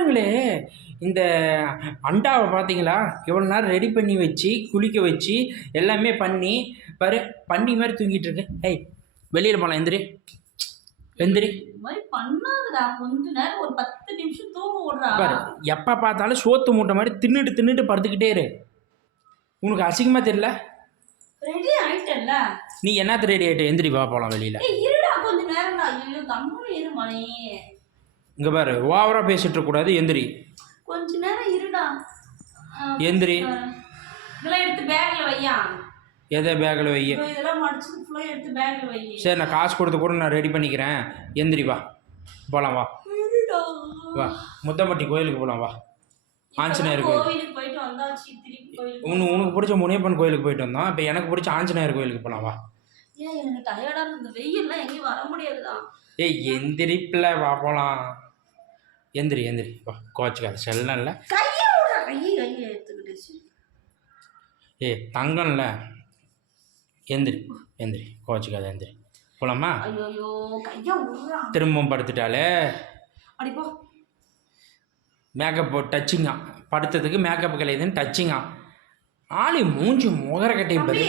பாருங்களே, இந்த அண்டாவை பார்த்தீங்களா? எவ்வளோ நேரம் ரெடி பண்ணி வச்சு, குளிக்க வச்சு, எல்லாமே பண்ணி, பாரு பன்னி மாரி தூங்கிட்டு இருக்கு. ஏய் வெளியில போலாம் எந்திரி. எந்திரி. இது மாதிரி பண்ணாதடா. கொஞ்ச நேரம் ஒரு 10 நிமிஷம் தூங்க விடுறா. பாரு எப்போ பார்த்தாலும் சோத்து மூட்டை மாதிரி தின்னுட்டு தின்னுட்டு படுத்துக்கிட்டே இரு. உனக்கு அசிங்கமாக தெரியல? ரெடி ஆயிட்டல்ல. நீ என்னத்து ரெடி ஆகிட்டு எந்திரி வா போகலாம் வெளியில். ஏய் இருடா கொஞ்ச நேரம்டா. ஐயோ கம்முனு இரு மணி. இங்கே பாரு ஓவராக பேசிட்டு இருக்கக்கூடாது. எந்திரி. கொஞ்ச நேரம் இருடா. எந்திரி. இதெல்லாம் எடுத்து பேக்ல வையா. எதை பேக்கில் வை? இதெல்லாம் மடிச்சு ஃபுல்லாக எடுத்து பேக்ல வை. சரி நான் காசு கொடுத்து கூட நான் ரெடி பண்ணிக்கிறேன். எந்திரி வா போகலாம் வா. வா முத்தம்பட்டி கோயிலுக்கு போகலாம் வா. ஆஞ்சநேயர் கோயிலுக்கு போயிட்டு வந்தாச்சு. திருப்பி கோயிலுக்கு உனக்கு பிடிச்ச முனியப்பன் கோயிலுக்கு போயிட்டு வந்தோம். இப்போ எனக்கு பிடிச்ச ஆஞ்சநேயர் கோயிலுக்கு போகலாம் வா. ஏன் எனக்கு டயர்டாக இருக்கு. இந்த வெயில்லாம் எங்கேயும் வர முடியாதுதான். ஏய் எந்திரிப்பில் வா போகலாம். எந்திரி எந்திரி வா. கோச்சுக்காது செல்லம் இல்லை. கையை விடுறா. கையை எடுத்துக்கிட்டு. தங்கம்ல. எந்திரி எந்திரி கோச்சுக்காது. எந்திரி போகலாமா? ஐயோ கையை விடுறா. திரும்பவும் படுத்துட்டாலே. அடிப்போ. Makeup டச்சிங்கா படுத்ததுக்கு makeup கலையுதுன்னு டச்சிங்கா. ஆளி மூஞ்சி முகர கட்டையும் பாரு.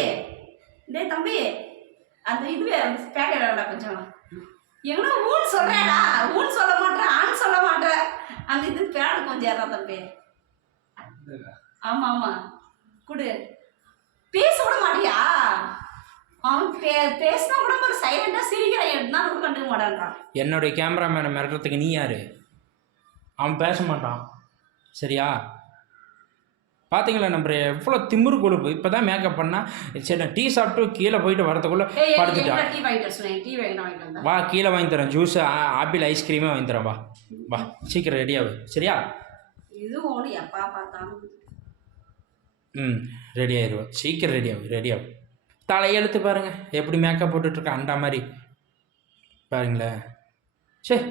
டேய் தம்பி அந்த இதுவே அந்த பேக்கெட் கொஞ்சம் எங்கன்னா ஊன் சொல்கிறேடா. ஊன் சொல்ல மாட்டேன் ஆண் சொல்ல மாட்டேன். அந்த இது பேடு கொஞ்சம் ஏறா தம்பி. ஆமாம் ஆமாம் கொடு. பேச விட மாட்டியா? அவன் பேசினா கூட ஒரு சைலண்டாக சிரிக்கிறேன். எடுத்துனா கூட கண்டுக்க மாட்டான்றான். என்னுடைய கேமராமேனை மிரட்டுறதுக்கு நீ யார்? அவன் பேச மாட்டான் சரியா? பார்த்தீங்களா நம்ம எவ்வளோ திமிரு கொழுப்பு. இப்போ தான் மேக்கப் பண்ணால் சரி நான் டீ சாப்பிட்டு கீழே போயிட்டு வரதுக்குள்ளே படுத்துட்டான். வா கீழே வாங்கி தரேன். ஜூஸு ஆப்பிள் ஐஸ்கிரீமே வாங்கி தரேன். வா வா சீக்கிரம் ரெடியாகு சரியா? இது ஒன்று எப்போ பார்த்தாலும் ரெடி ஆயிடுவோம். சீக்கிரம் ரெடியாகும். தலையெழுத்து பாருங்கள் எப்படி மேக்கப் போட்டுட்ருக்க அண்டா மாதிரி பாருங்களேன். சரி